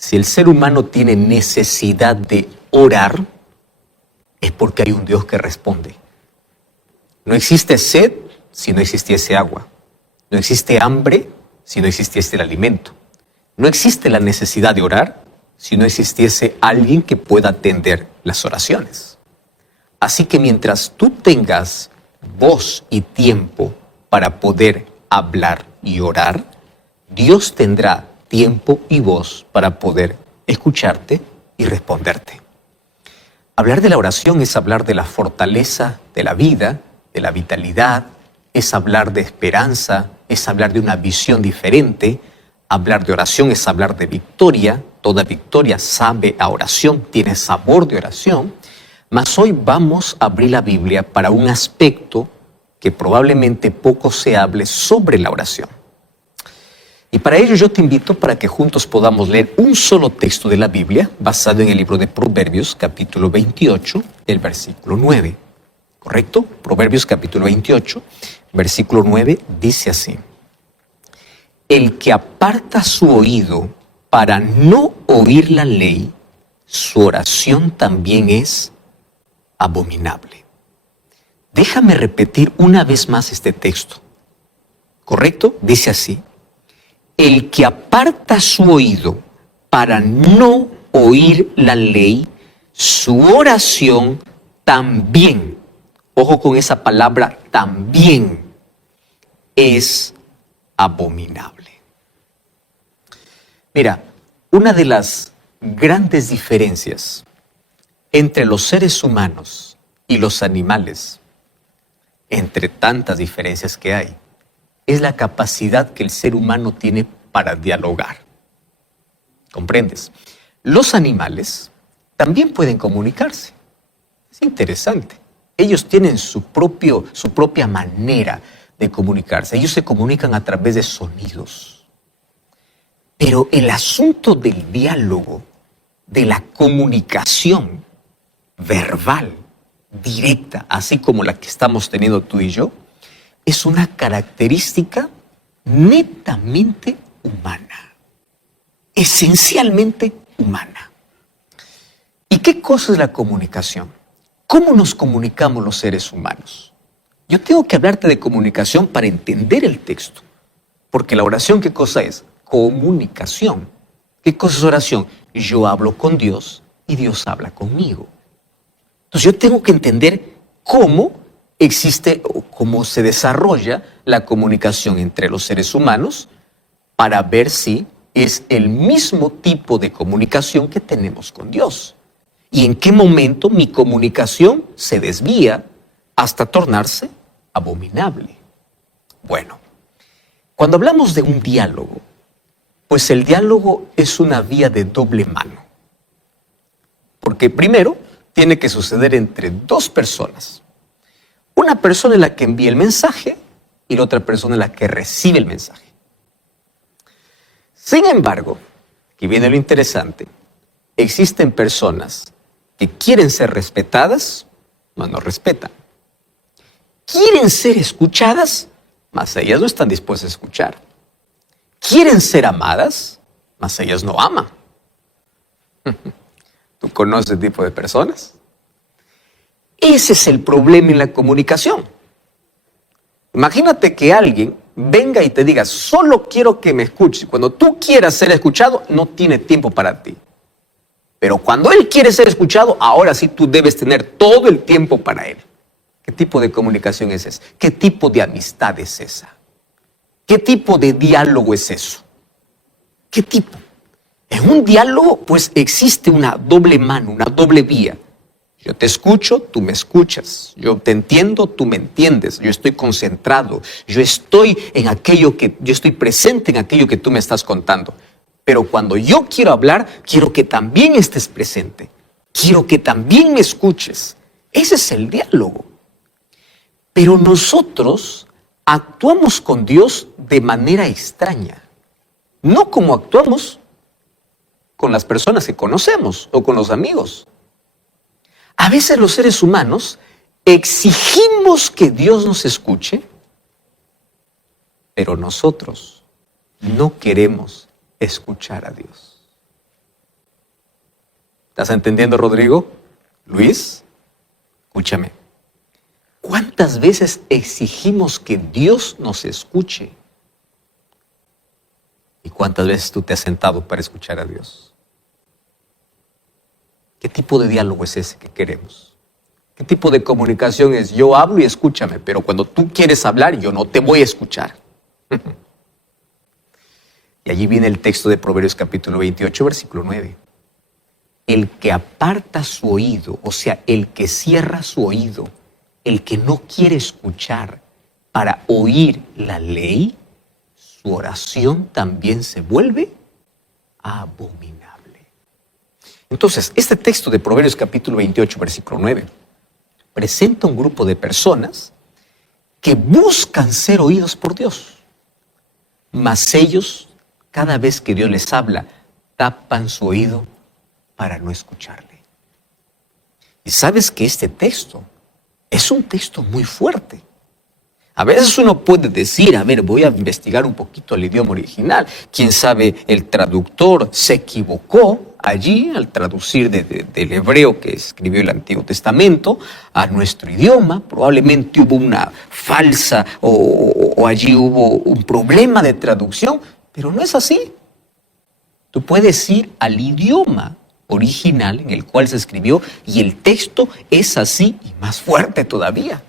Si el ser humano tiene necesidad de orar, es porque hay un Dios que responde. No existe sed si no existiese agua. No existe hambre si no existiese el alimento. No existe la necesidad de orar si no existiese alguien que pueda atender las oraciones. Así que mientras tú tengas voz y tiempo para poder hablar y orar, Dios tendrá tiempo y voz para poder escucharte y responderte. Hablar de la oración es hablar de la fortaleza de la vida, de la vitalidad, es hablar de esperanza, es hablar de una visión diferente. Hablar de oración es hablar de victoria. Toda victoria sabe a oración, tiene sabor de oración. Mas hoy vamos a abrir la Biblia para un aspecto que probablemente poco se hable sobre la oración. Y para ello yo te invito para que juntos podamos leer un solo texto de la Biblia basado en el libro de Proverbios, capítulo 28, el versículo 9. ¿Correcto? Proverbios, capítulo 28, versículo 9, dice así: el que aparta su oído para no oír la ley, su oración también es abominable. Déjame repetir una vez más este texto. ¿Correcto? Dice así: el que aparta su oído para no oír la ley, su oración también, ojo con esa palabra, también es abominable. Mira, una de las grandes diferencias entre los seres humanos y los animales, entre tantas diferencias que hay, es la capacidad que el ser humano tiene para dialogar. ¿Comprendes? Los animales también pueden comunicarse. Es interesante. Ellos tienen su propia manera de comunicarse. Ellos se comunican a través de sonidos. Pero el asunto del diálogo, de la comunicación verbal, directa, así como la que estamos teniendo tú y yo, es una característica netamente humana, esencialmente humana. ¿Y qué cosa es la comunicación? ¿Cómo nos comunicamos los seres humanos? Yo tengo que hablarte de comunicación para entender el texto, porque la oración, ¿qué cosa es? Comunicación. ¿Qué cosa es oración? Yo hablo con Dios y Dios habla conmigo. Entonces yo tengo que entender cómo existe o cómo se desarrolla la comunicación entre los seres humanos para ver si es el mismo tipo de comunicación que tenemos con Dios. Y en qué momento mi comunicación se desvía hasta tornarse abominable. Bueno, cuando hablamos de un diálogo, pues el diálogo es una vía de doble mano. Porque primero tiene que suceder entre dos personas. Una persona es la que envía el mensaje y la otra persona es la que recibe el mensaje. Sin embargo, aquí viene lo interesante, existen personas que quieren ser respetadas, mas no respetan. Quieren ser escuchadas, mas ellas no están dispuestas a escuchar. Quieren ser amadas, mas ellas no aman. ¿Tú conoces ese tipo de personas? Ese es el problema en la comunicación. Imagínate que alguien venga y te diga, solo quiero que me escuches. Cuando tú quieras ser escuchado, no tiene tiempo para ti. Pero cuando él quiere ser escuchado, ahora sí tú debes tener todo el tiempo para él. ¿Qué tipo de comunicación es esa? ¿Qué tipo de amistad es esa? ¿Qué tipo de diálogo es eso? ¿Qué tipo? En un diálogo, pues existe una doble mano, una doble vía. Yo te escucho, tú me escuchas. Yo te entiendo, tú me entiendes. Yo estoy concentrado. Yo estoy presente en aquello que tú me estás contando. Pero cuando yo quiero hablar, quiero que también estés presente. Quiero que también me escuches. Ese es el diálogo. Pero nosotros actuamos con Dios de manera extraña. No como actuamos con las personas que conocemos o con los amigos. A veces los seres humanos exigimos que Dios nos escuche, pero nosotros no queremos escuchar a Dios. ¿Estás entendiendo, Rodrigo? Luis, escúchame. ¿Cuántas veces exigimos que Dios nos escuche? ¿Y cuántas veces tú te has sentado para escuchar a Dios? ¿Qué tipo de diálogo es ese que queremos? ¿Qué tipo de comunicación es? Yo hablo y escúchame, pero cuando tú quieres hablar, yo no te voy a escuchar. Y allí viene el texto de Proverbios capítulo 28, versículo 9. El que aparta su oído, o sea, el que cierra su oído, el que no quiere escuchar para oír la ley, su oración también se vuelve abominable. Entonces, este texto de Proverbios capítulo 28, versículo 9, presenta un grupo de personas que buscan ser oídos por Dios, mas ellos, cada vez que Dios les habla, tapan su oído para no escucharle. Y sabes que este texto es un texto muy fuerte. A veces uno puede decir, a ver, voy a investigar un poquito el idioma original. Quién sabe, el traductor se equivocó allí al traducir del hebreo que escribió el Antiguo Testamento a nuestro idioma. Probablemente hubo una falsa o allí hubo un problema de traducción, pero no es así. Tú puedes ir al idioma original en el cual se escribió y el texto es así y más fuerte todavía.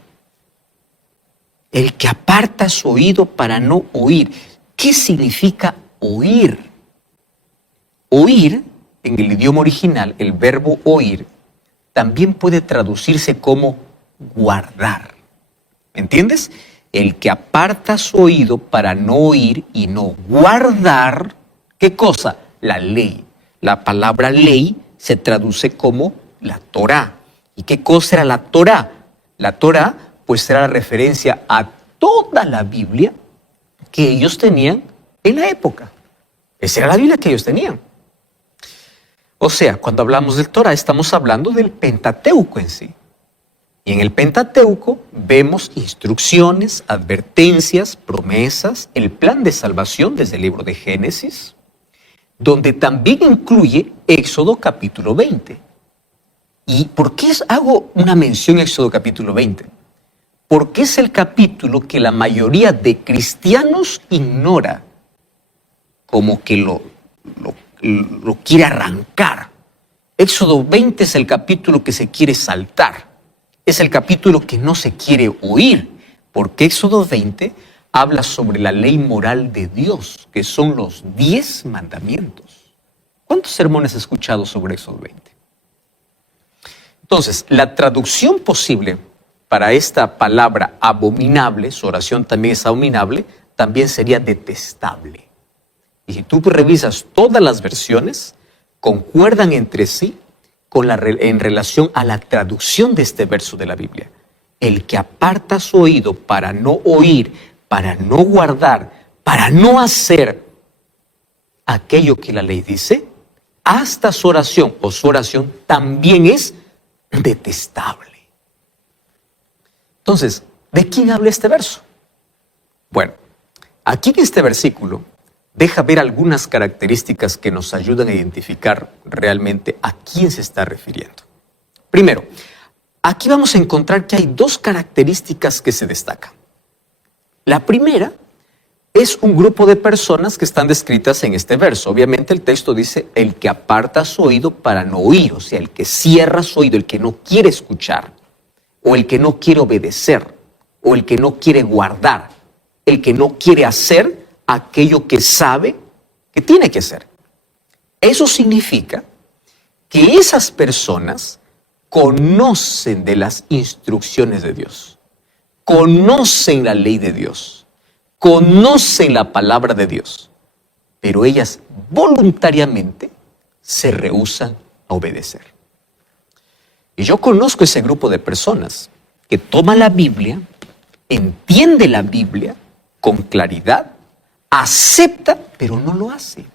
El que aparta su oído para no oír. ¿Qué significa oír? Oír, en el idioma original, el verbo oír, también puede traducirse como guardar. ¿Me entiendes? El que aparta su oído para no oír y no guardar, ¿qué cosa? La ley. La palabra ley se traduce como la Torá. ¿Y qué cosa era la Torá? La Torá pues era la referencia a toda la Biblia que ellos tenían en la época. Esa era la Biblia que ellos tenían. O sea, cuando hablamos del Torá, estamos hablando del Pentateuco en sí. Y en el Pentateuco vemos instrucciones, advertencias, promesas, el plan de salvación desde el libro de Génesis, donde también incluye Éxodo capítulo 20. ¿Y por qué hago una mención a Éxodo capítulo 20? Porque es el capítulo que la mayoría de cristianos ignora, como que lo quiere arrancar. Éxodo 20 es el capítulo que se quiere saltar, es el capítulo que no se quiere oír, porque Éxodo 20 habla sobre la ley moral de Dios, que son los 10 mandamientos. ¿Cuántos sermones has escuchado sobre Éxodo 20? Entonces, la traducción posible para esta palabra abominable, su oración también es abominable, también sería detestable. Y si tú revisas todas las versiones, concuerdan entre sí en relación a la traducción de este verso de la Biblia. El que aparta su oído para no oír, para no guardar, para no hacer aquello que la ley dice, hasta su oración o su oración también es detestable. Entonces, ¿de quién habla este verso? Bueno, aquí en este versículo deja ver algunas características que nos ayudan a identificar realmente a quién se está refiriendo. Primero, aquí vamos a encontrar que hay dos características que se destacan. La primera es un grupo de personas que están descritas en este verso. Obviamente el texto dice el que aparta su oído para no oír, o sea, el que cierra su oído, el que no quiere escuchar, o el que no quiere obedecer, o el que no quiere guardar, el que no quiere hacer aquello que sabe que tiene que hacer. Eso significa que esas personas conocen de las instrucciones de Dios, conocen la ley de Dios, conocen la palabra de Dios, pero ellas voluntariamente se rehúsan a obedecer. Y yo conozco ese grupo de personas que toma la Biblia, entiende la Biblia con claridad, acepta, pero no lo hace.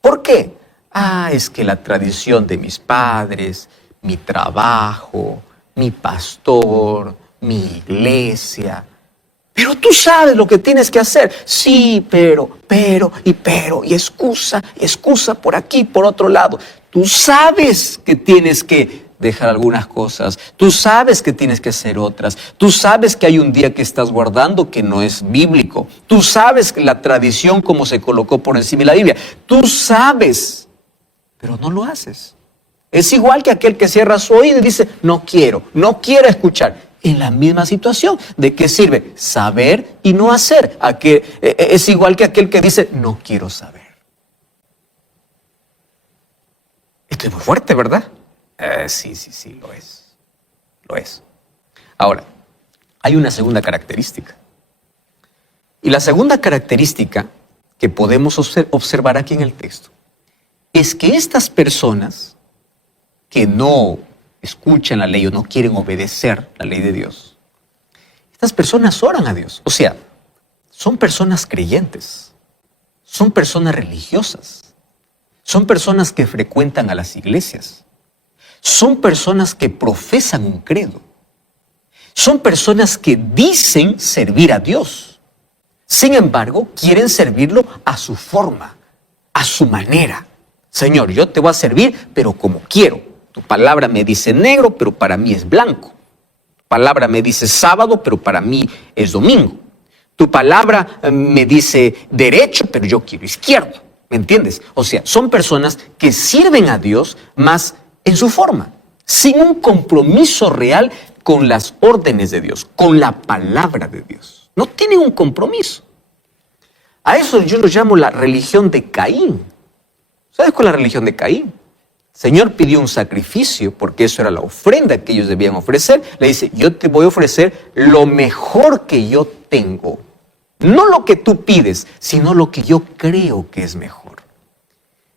¿Por qué? Es que la tradición de mis padres, mi trabajo, mi pastor, mi iglesia. Pero tú sabes lo que tienes que hacer. Sí, pero, y excusa por aquí, por otro lado. Tú sabes que tienes que dejar algunas cosas. Tú sabes que tienes que hacer otras. Tú sabes que hay un día que estás guardando que no es bíblico. Tú sabes que la tradición como se colocó por encima de la Biblia. Tú sabes, pero no lo haces. Es igual que aquel que cierra su oído y dice, no quiero escuchar. En la misma situación, ¿de qué sirve saber y no hacer? Es igual que aquel que dice, no quiero saber. Esto es muy fuerte, ¿verdad? Sí, lo es. Lo es. Ahora, hay una segunda característica. Y la segunda característica que podemos observar aquí en el texto es que estas personas que no escuchan la ley o no quieren obedecer la ley de Dios, estas personas oran a Dios. O sea, son personas creyentes, son personas religiosas, son personas que frecuentan a las iglesias, son personas que profesan un credo, son personas que dicen servir a Dios. Sin embargo, quieren servirlo a su forma, a su manera. Señor, yo te voy a servir, pero como quiero. Tu palabra me dice negro, pero para mí es blanco. Tu palabra me dice sábado, pero para mí es domingo. Tu palabra me dice derecho, pero yo quiero izquierdo. ¿Me entiendes? O sea, son personas que sirven a Dios más en su forma, sin un compromiso real con las órdenes de Dios, con la palabra de Dios. No tienen un compromiso. A eso yo lo llamo la religión de Caín. ¿Sabes cuál es la religión de Caín? El Señor pidió un sacrificio porque eso era la ofrenda que ellos debían ofrecer. Le dice, yo te voy a ofrecer lo mejor que yo tengo. No lo que tú pides, sino lo que yo creo que es mejor.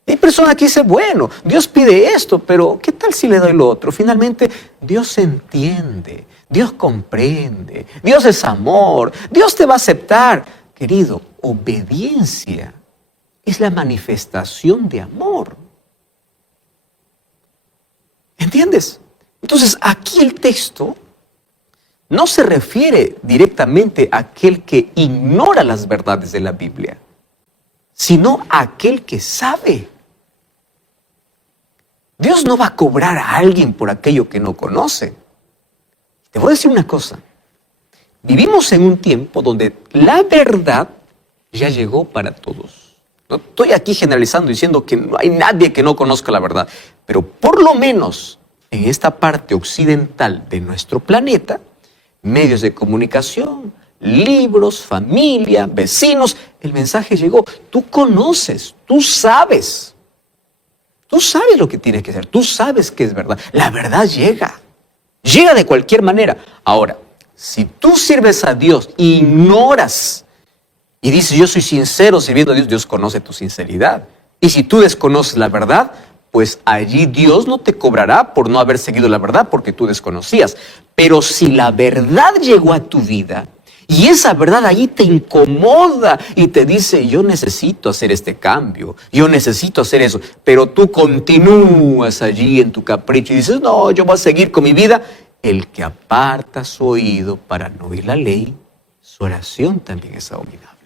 Hay personas que dicen, bueno, Dios pide esto, pero ¿qué tal si le doy lo otro? Finalmente, Dios entiende, Dios comprende, Dios es amor, Dios te va a aceptar. Querido, obediencia es la manifestación de amor. ¿Entiendes? Entonces, aquí el texto no se refiere directamente a aquel que ignora las verdades de la Biblia, sino a aquel que sabe. Dios no va a cobrar a alguien por aquello que no conoce. Te voy a decir una cosa. Vivimos en un tiempo donde la verdad ya llegó para todos. No estoy aquí generalizando diciendo que no hay nadie que no conozca la verdad, pero por lo menos en esta parte occidental de nuestro planeta, medios de comunicación, libros, familia, vecinos, el mensaje llegó. Tú conoces, tú sabes lo que tienes que hacer, tú sabes que es verdad. La verdad llega de cualquier manera. Ahora, si tú sirves a Dios e ignoras y dices, yo soy sincero sirviendo a Dios, Dios conoce tu sinceridad. Y si tú desconoces la verdad, pues allí Dios no te cobrará por no haber seguido la verdad porque tú desconocías. Pero si la verdad llegó a tu vida y esa verdad allí te incomoda y te dice, yo necesito hacer este cambio, yo necesito hacer eso, pero tú continúas allí en tu capricho y dices, no, yo voy a seguir con mi vida. El que aparta su oído para no oír la ley, su oración también es abominable.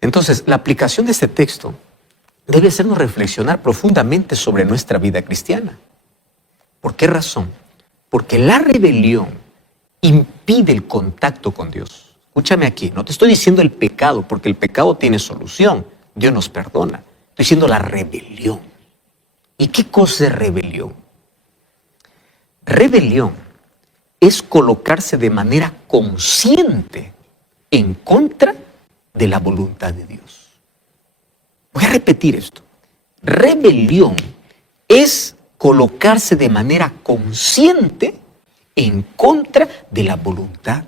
Entonces, la aplicación de este texto debe hacernos reflexionar profundamente sobre nuestra vida cristiana. ¿Por qué razón? Porque la rebelión impide el contacto con Dios. Escúchame aquí, no te estoy diciendo el pecado, porque el pecado tiene solución. Dios nos perdona. Estoy diciendo la rebelión. ¿Y qué cosa es rebelión? Rebelión es colocarse de manera consciente en contra de la voluntad de Dios. Voy a repetir esto. Rebelión es colocarse de manera consciente en contra de la voluntad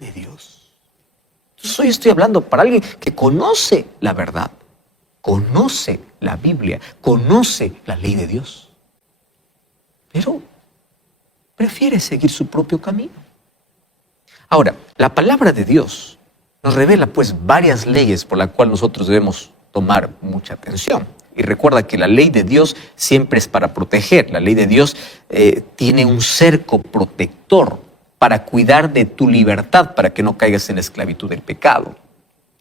de Dios. Entonces hoy estoy hablando para alguien que conoce la verdad, conoce la Biblia, conoce la ley de Dios, pero prefiere seguir su propio camino. Ahora, la palabra de Dios nos revela pues varias leyes por las cuales nosotros debemos tomar mucha atención. Y recuerda que la ley de Dios siempre es para proteger. La ley de Dios tiene un cerco protector. para cuidar de tu libertad, para que no caigas en la esclavitud del pecado.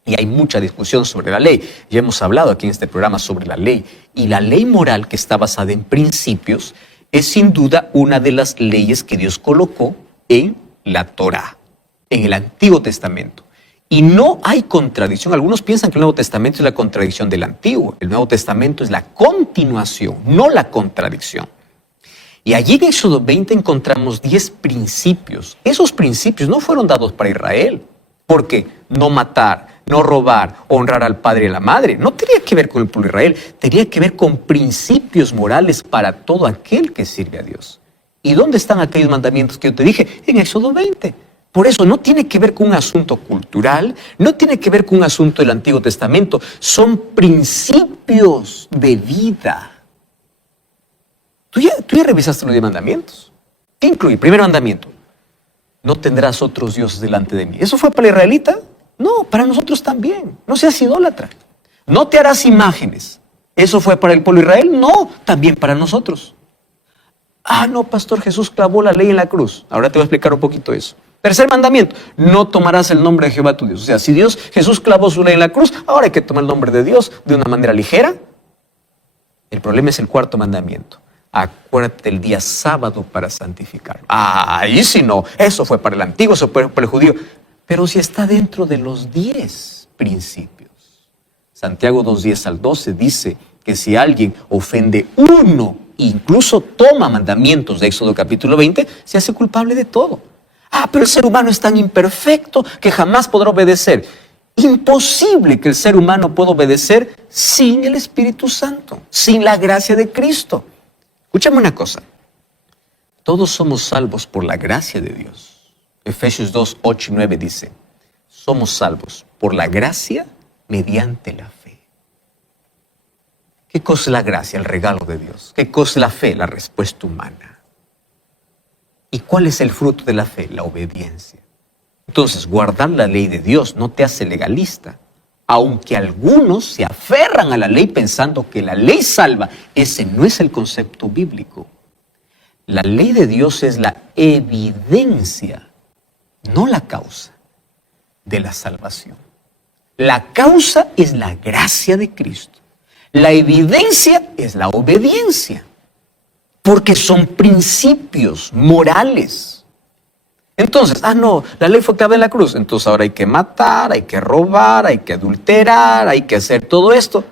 Y hay mucha discusión sobre la ley. Ya hemos hablado aquí en este programa sobre la ley. Y la ley moral, que está basada en principios, es sin duda una de las leyes que Dios colocó en la Torá, en el Antiguo Testamento. Y no hay contradicción. Algunos piensan que el Nuevo Testamento es la contradicción del Antiguo. El Nuevo Testamento es la continuación, no la contradicción. Y allí en Éxodo 20 encontramos 10 principios. Esos principios no fueron dados para Israel. Porque no matar, no robar, honrar al padre y a la madre, no tenía que ver con el pueblo de Israel, tenía que ver con principios morales para todo aquel que sirve a Dios. ¿Y dónde están aquellos mandamientos que yo te dije? En Éxodo 20. Por eso no tiene que ver con un asunto cultural, no tiene que ver con un asunto del Antiguo Testamento, son principios de vida. Tú ya revisaste los 10 mandamientos. ¿Qué incluye? Primer mandamiento: no tendrás otros dioses delante de mí. ¿Eso fue para el israelita? No, para nosotros también. No seas idólatra. No te harás imágenes. ¿Eso fue para el pueblo de Israel? No, también para nosotros. No, pastor, Jesús clavó la ley en la cruz. Ahora te voy a explicar un poquito eso. Tercer mandamiento: no tomarás el nombre de Jehová tu Dios. O sea, si Jesús clavó su ley en la cruz, ahora hay que tomar el nombre de Dios de una manera ligera. El problema es el cuarto mandamiento: acuérdate el día sábado para santificar. Ahí sí no, eso fue para el antiguo, eso fue para el judío. Pero si está dentro de los 10 principios. Santiago 2:10-12 dice que si alguien ofende uno, incluso toma mandamientos de Éxodo capítulo 20, se hace culpable de todo. Pero el ser humano es tan imperfecto que jamás podrá obedecer. Imposible que el ser humano pueda obedecer sin el Espíritu Santo, sin la gracia de Cristo. Escúchame una cosa. Todos somos salvos por la gracia de Dios. Efesios 2:8-9 dice: somos salvos por la gracia mediante la fe. ¿Qué cosa es la gracia? El regalo de Dios. ¿Qué cosa es la fe? La respuesta humana. ¿Y cuál es el fruto de la fe? La obediencia. Entonces, guardar la ley de Dios no te hace legalista. Aunque algunos se aferran a la ley pensando que la ley salva, ese no es el concepto bíblico. La ley de Dios es la evidencia, no la causa de la salvación. La causa es la gracia de Cristo. La evidencia es la obediencia, porque son principios morales. Entonces, no, la ley fue clavada en la cruz, entonces ahora hay que matar, hay que robar, hay que adulterar, hay que hacer todo esto.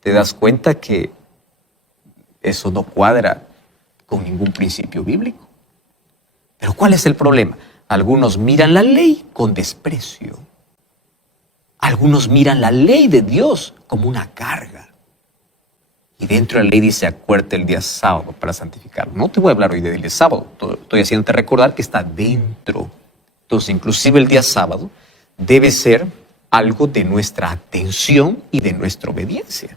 Te das cuenta que eso no cuadra con ningún principio bíblico. Pero ¿cuál es el problema? Algunos miran la ley con desprecio. Algunos miran la ley de Dios como una carga. Y dentro de la ley dice: acuérdate el día sábado para santificar. No te voy a hablar hoy del día sábado. Estoy haciéndote recordar que está dentro. Entonces, inclusive el día sábado debe ser algo de nuestra atención y de nuestra obediencia.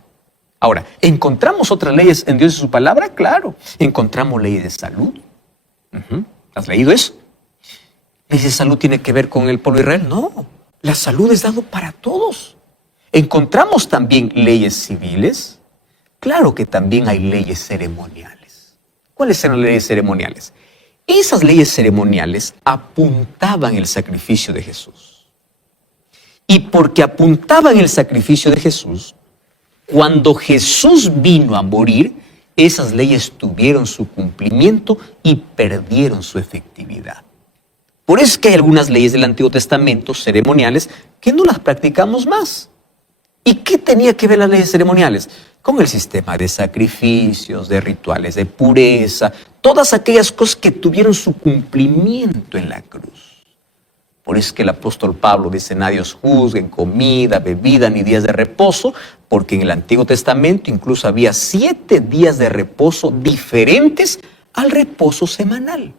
Ahora, ¿encontramos otras leyes en Dios y su palabra? Claro. ¿Encontramos leyes de salud? ¿Has leído eso? ¿Leyes de salud tiene que ver con el pueblo de Israel? No. La salud es dado para todos. ¿Encontramos también leyes civiles? Claro que también hay leyes ceremoniales. ¿Cuáles eran las leyes ceremoniales? Esas leyes ceremoniales apuntaban el sacrificio de Jesús. Y porque apuntaban el sacrificio de Jesús, cuando Jesús vino a morir, esas leyes tuvieron su cumplimiento y perdieron su efectividad. Por eso es que hay algunas leyes del Antiguo Testamento ceremoniales que no las practicamos más. ¿Y qué tenía que ver las leyes ceremoniales? Con el sistema de sacrificios, de rituales de pureza, todas aquellas cosas que tuvieron su cumplimiento en la cruz. Por eso es que el apóstol Pablo dice: nadie os juzgue en comida, bebida, ni días de reposo, porque en el Antiguo Testamento incluso había 7 días de reposo diferentes al reposo semanal,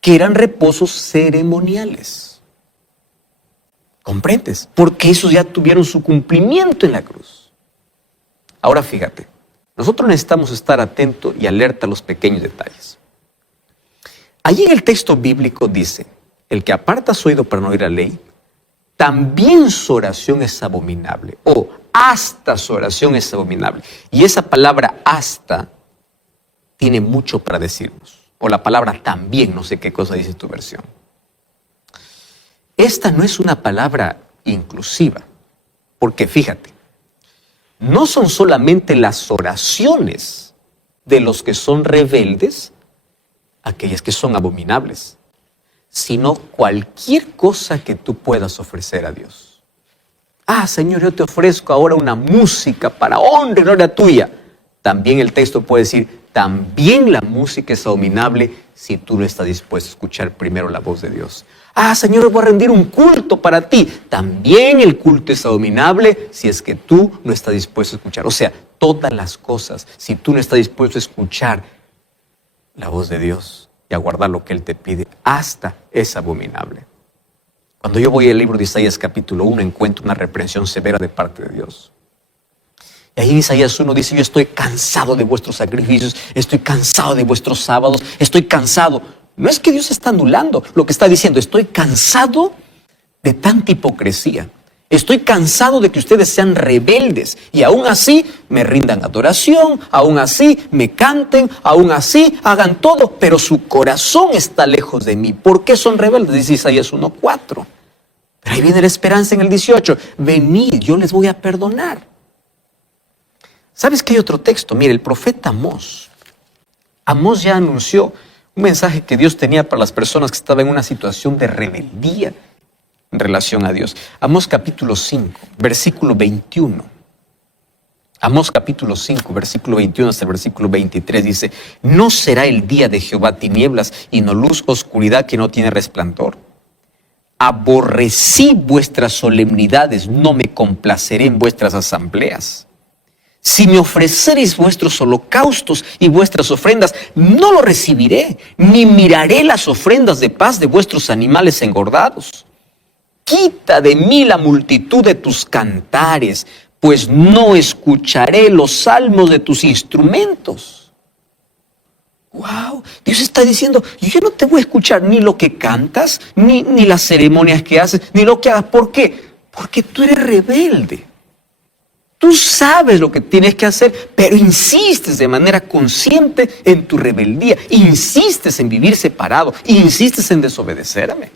que eran reposos ceremoniales. ¿Comprendes? Porque esos ya tuvieron su cumplimiento en la cruz. Ahora fíjate, nosotros necesitamos estar atentos y alerta a los pequeños detalles. Allí en el texto bíblico dice: el que aparta su oído para no oír la ley, también su oración es abominable, o hasta su oración es abominable. Y esa palabra hasta tiene mucho para decirnos. O la palabra también, no sé qué cosa dice tu versión. esta no es una palabra inclusiva, porque fíjate, no son solamente las oraciones de los que son rebeldes, aquellas que son abominables, sino cualquier cosa que tú puedas ofrecer a Dios. Ah, Señor, yo te ofrezco ahora una música para honra y gloria tuya. También el texto puede decir, también la música es abominable si tú no estás dispuesto a escuchar primero la voz de Dios. Ah, Señor, voy a rendir un culto para ti. También el culto es abominable si es que tú no estás dispuesto a escuchar. O sea, todas las cosas, si tú no estás dispuesto a escuchar la voz de Dios y a guardar lo que Él te pide, hasta es abominable. Cuando yo voy al libro de Isaías capítulo 1, encuentro una reprensión severa de parte de Dios. Y ahí Isaías 1 dice, yo estoy cansado de vuestros sacrificios, estoy cansado de vuestros sábados, estoy cansado. No es que Dios está anulando lo que está diciendo, estoy cansado de tanta hipocresía. Estoy cansado de que ustedes sean rebeldes y aún así me rindan adoración, aún así me canten, aún así hagan todo, pero su corazón está lejos de mí. ¿Por qué son rebeldes? Dice Isaías 1:4. Pero ahí viene la esperanza en el 18. Venid, yo les voy a perdonar. ¿Sabes que hay otro texto? Mire, el profeta Amós. Amós ya anunció un mensaje que Dios tenía para las personas que estaban en una situación de rebeldía en relación a Dios. Amós capítulo 5, versículo 21. Amós capítulo 5, versículo 21 hasta el versículo 23 dice, ¿no será el día de Jehová tinieblas y no luz, oscuridad que no tiene resplandor? Aborrecí vuestras solemnidades, no me complaceré en vuestras asambleas. Si me ofrecereis vuestros holocaustos y vuestras ofrendas, no lo recibiré, ni miraré las ofrendas de paz de vuestros animales engordados. Quita de mí la multitud de tus cantares, pues no escucharé los salmos de tus instrumentos. Wow, Dios está diciendo, yo no te voy a escuchar ni lo que cantas, ni las ceremonias que haces, ni lo que hagas. ¿Por qué? Porque tú eres rebelde. Tú sabes lo que tienes que hacer, pero insistes de manera consciente en tu rebeldía. Insistes en vivir separado. Insistes en desobedecerme.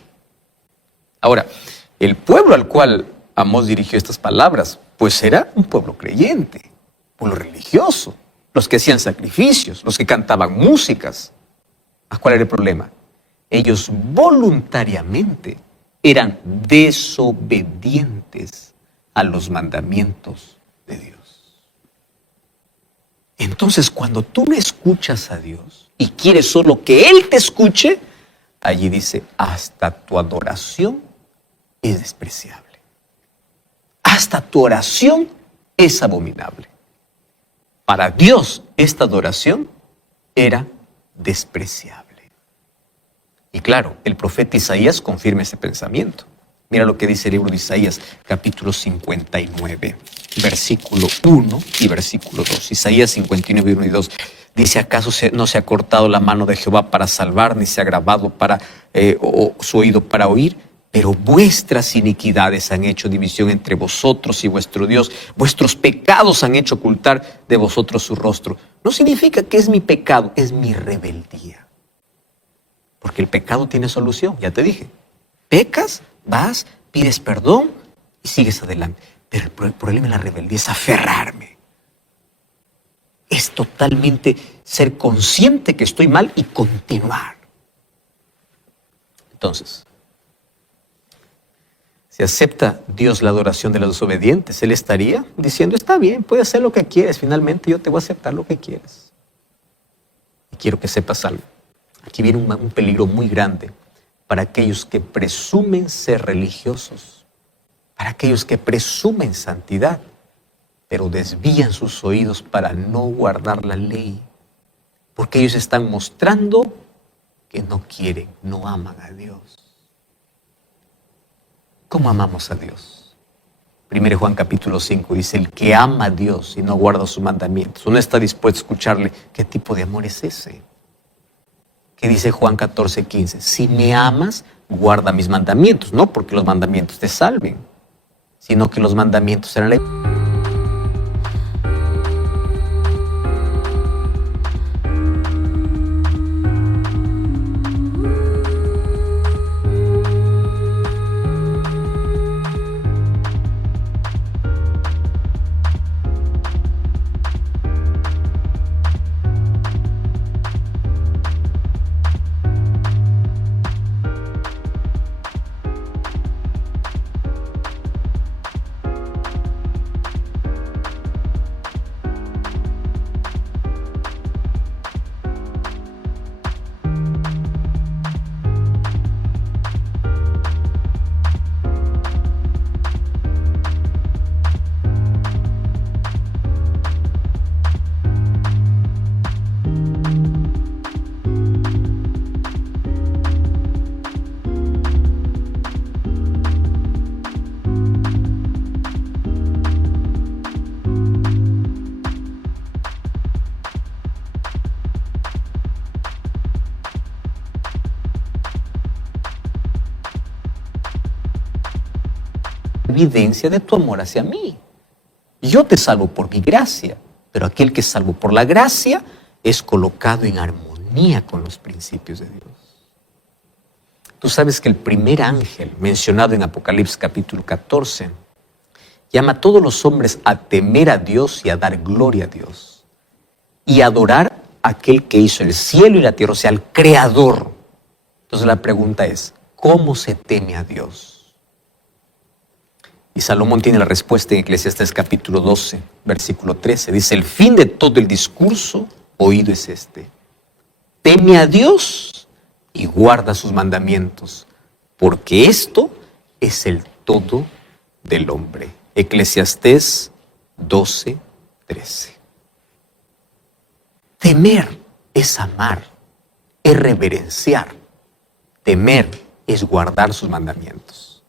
Ahora, el pueblo al cual Amós dirigió estas palabras, pues era un pueblo creyente, pueblo religioso, los que hacían sacrificios, los que cantaban músicas. ¿Cuál era el problema? Ellos voluntariamente eran desobedientes a los mandamientos de Dios. Entonces, cuando tú no escuchas a Dios y quieres solo que Él te escuche, allí dice, hasta tu adoración es despreciable. Hasta tu oración es abominable. Para Dios, esta adoración era despreciable. Y claro, el profeta Isaías confirma ese pensamiento. Mira lo que dice el libro de Isaías, capítulo 59, versículo 1 y versículo 2. Isaías 59, 1 y 2. Dice, ¿acaso no se ha cortado la mano de Jehová para salvar, ni se ha grabado su oído para oír? Pero vuestras iniquidades han hecho división entre vosotros y vuestro Dios. Vuestros pecados han hecho ocultar de vosotros su rostro. No significa que es mi pecado, es mi rebeldía. Porque el pecado tiene solución, ya te dije. Pecas, vas, pides perdón y sigues adelante. Pero el problema de la rebeldía es aferrarme. Es totalmente ser consciente que estoy mal y continuar. Entonces, si acepta Dios la adoración de los desobedientes, Él estaría diciendo, está bien, puedes hacer lo que quieres, finalmente yo te voy a aceptar lo que quieres. Y quiero que sepas algo. Aquí viene un peligro muy grande para aquellos que presumen ser religiosos, para aquellos que presumen santidad, pero desvían sus oídos para no guardar la ley, porque ellos están mostrando que no quieren, no aman a Dios. ¿Cómo amamos a Dios? 1 Juan capítulo 5 dice, el que ama a Dios y no guarda sus mandamientos, no está dispuesto a escucharle. ¿Qué tipo de amor es ese? ¿Qué dice Juan 14:15? Si me amas, guarda mis mandamientos. No porque los mandamientos te salven, sino que los mandamientos eran ley. evidencia de tu amor hacia mí. Yo te salvo por mi gracia, pero aquel que es salvo por la gracia es colocado en armonía con los principios de Dios. Tú sabes que el primer ángel mencionado en Apocalipsis capítulo 14 llama a todos los hombres a temer a Dios y a dar gloria a Dios y a adorar a aquel que hizo el cielo y la tierra, o sea, al Creador. Entonces la pregunta es, ¿cómo se teme a Dios? Y Salomón tiene la respuesta en Eclesiastés capítulo 12, versículo 13. Dice, el fin de todo el discurso oído es este: teme a Dios y guarda sus mandamientos, porque esto es el todo del hombre. Eclesiastés 12, 13. Temer es amar, es reverenciar. Temer es guardar sus mandamientos.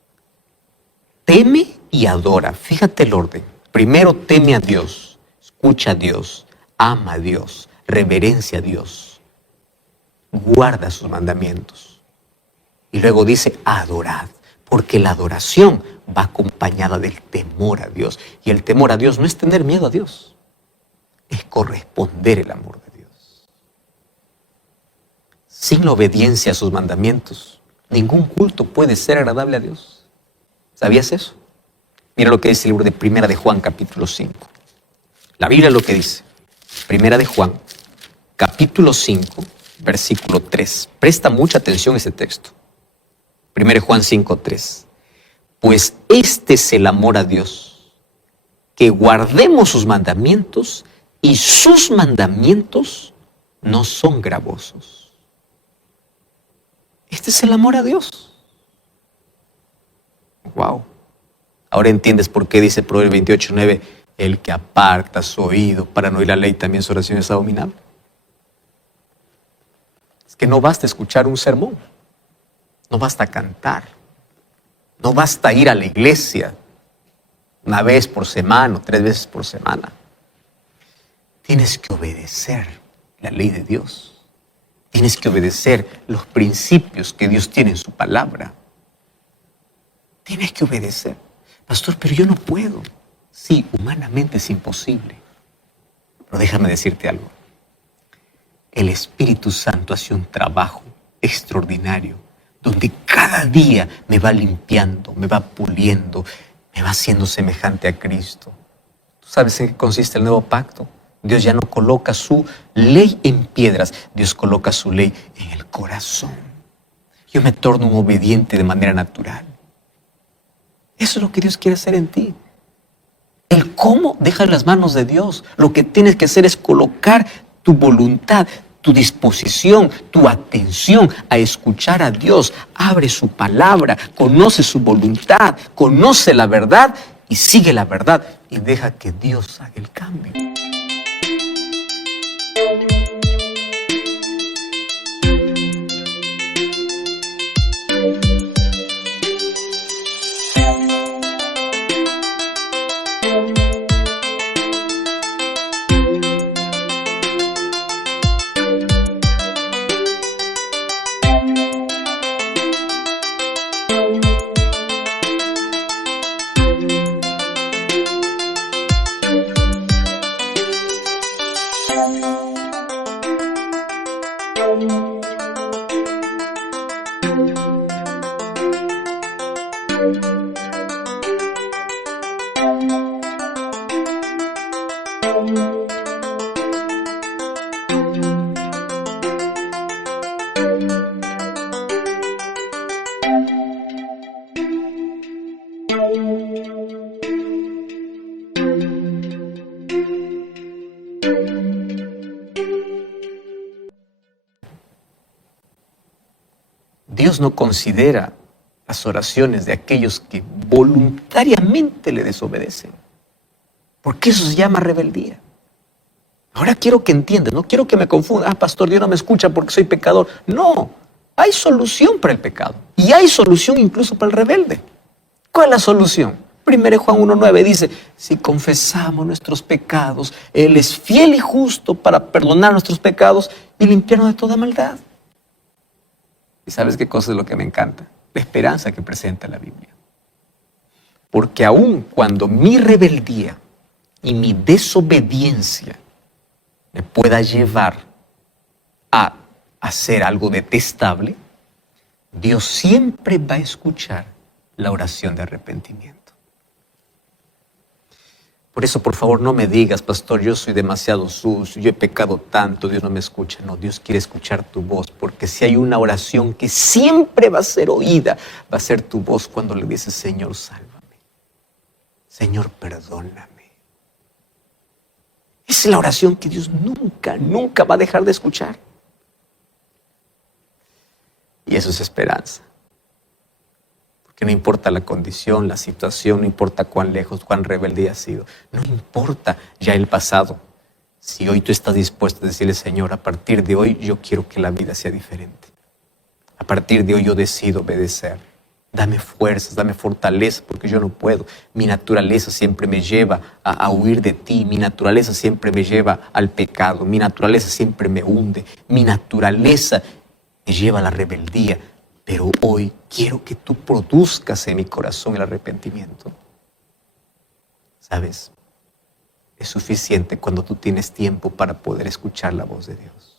Teme y adora. Fíjate el orden. Primero teme a Dios, escucha a Dios, ama a Dios, reverencia a Dios, guarda sus mandamientos. Y luego dice adorad, porque la adoración va acompañada del temor a Dios. Y el temor a Dios no es tener miedo a Dios, es corresponder el amor de Dios. Sin la obediencia a sus mandamientos, ningún culto puede ser agradable a Dios. ¿Sabías eso? Mira lo que dice el libro de Primera de Juan, capítulo 5. La Biblia es lo que dice. Primera de Juan, capítulo 5, versículo 3. Presta mucha atención a ese texto. Primera de Juan 5, 3. Pues este es el amor a Dios, que guardemos sus mandamientos, y sus mandamientos no son gravosos. Este es el amor a Dios. Wow. Ahora entiendes por qué dice Proverbios 28, 9, el que aparta su oído para no oír la ley, también su oración es abominable. Es que no basta escuchar un sermón, no basta cantar, no basta ir a la iglesia una vez por semana o 3 veces por semana. Tienes que obedecer la ley de Dios. Tienes que obedecer los principios que Dios tiene en su palabra. Tienes que obedecer. Pastor, pero yo no puedo. Sí, humanamente es imposible. Pero déjame decirte algo. El Espíritu Santo hace un trabajo extraordinario, donde cada día me va limpiando, me va puliendo, me va haciendo semejante a Cristo. ¿Tú sabes en qué consiste el nuevo pacto? Dios ya no coloca su ley en piedras, Dios coloca su ley en el corazón. Yo me torno un obediente de manera natural. Eso es lo que Dios quiere hacer en ti. El cómo deja en las manos de Dios. Lo que tienes que hacer es colocar tu voluntad, tu disposición, tu atención a escuchar a Dios. Abre su palabra, conoce su voluntad, conoce la verdad y sigue la verdad y deja que Dios haga el cambio. Dios no considera las oraciones de aquellos que voluntariamente le desobedecen, porque eso se llama rebeldía. Ahora quiero que entiendas, no quiero que me confunda. Pastor, Dios no me escucha porque soy pecador. No, hay solución para el pecado y hay solución incluso para el rebelde. ¿Cuál es la solución? 1 Juan 1:9 dice, si confesamos nuestros pecados, Él es fiel y justo para perdonar nuestros pecados y limpiarnos de toda maldad. ¿Y sabes qué cosa es lo que me encanta? La esperanza que presenta la Biblia. Porque aun cuando mi rebeldía y mi desobediencia me pueda llevar a hacer algo detestable, Dios siempre va a escuchar la oración de arrepentimiento. Por eso, por favor, no me digas, pastor, yo soy demasiado sucio, yo he pecado tanto, Dios no me escucha. No, Dios quiere escuchar tu voz, porque si hay una oración que siempre va a ser oída, va a ser tu voz cuando le dices, Señor, sálvame. Señor, perdóname. Esa es la oración que Dios nunca va a dejar de escuchar. Y eso es esperanza. Porque no importa la condición, la situación, no importa cuán lejos, cuán rebelde has sido. No importa ya el pasado. Si hoy tú estás dispuesto a decirle, Señor, a partir de hoy yo quiero que la vida sea diferente. A partir de hoy yo decido obedecer. Dame fuerzas, dame fortaleza, porque yo no puedo. Mi naturaleza siempre me lleva a huir de ti. Mi naturaleza siempre me lleva al pecado. Mi naturaleza siempre me hunde. Mi naturaleza me lleva a la rebeldía. Pero hoy quiero que tú produzcas en mi corazón el arrepentimiento. ¿Sabes? Es suficiente cuando tú tienes tiempo para poder escuchar la voz de Dios.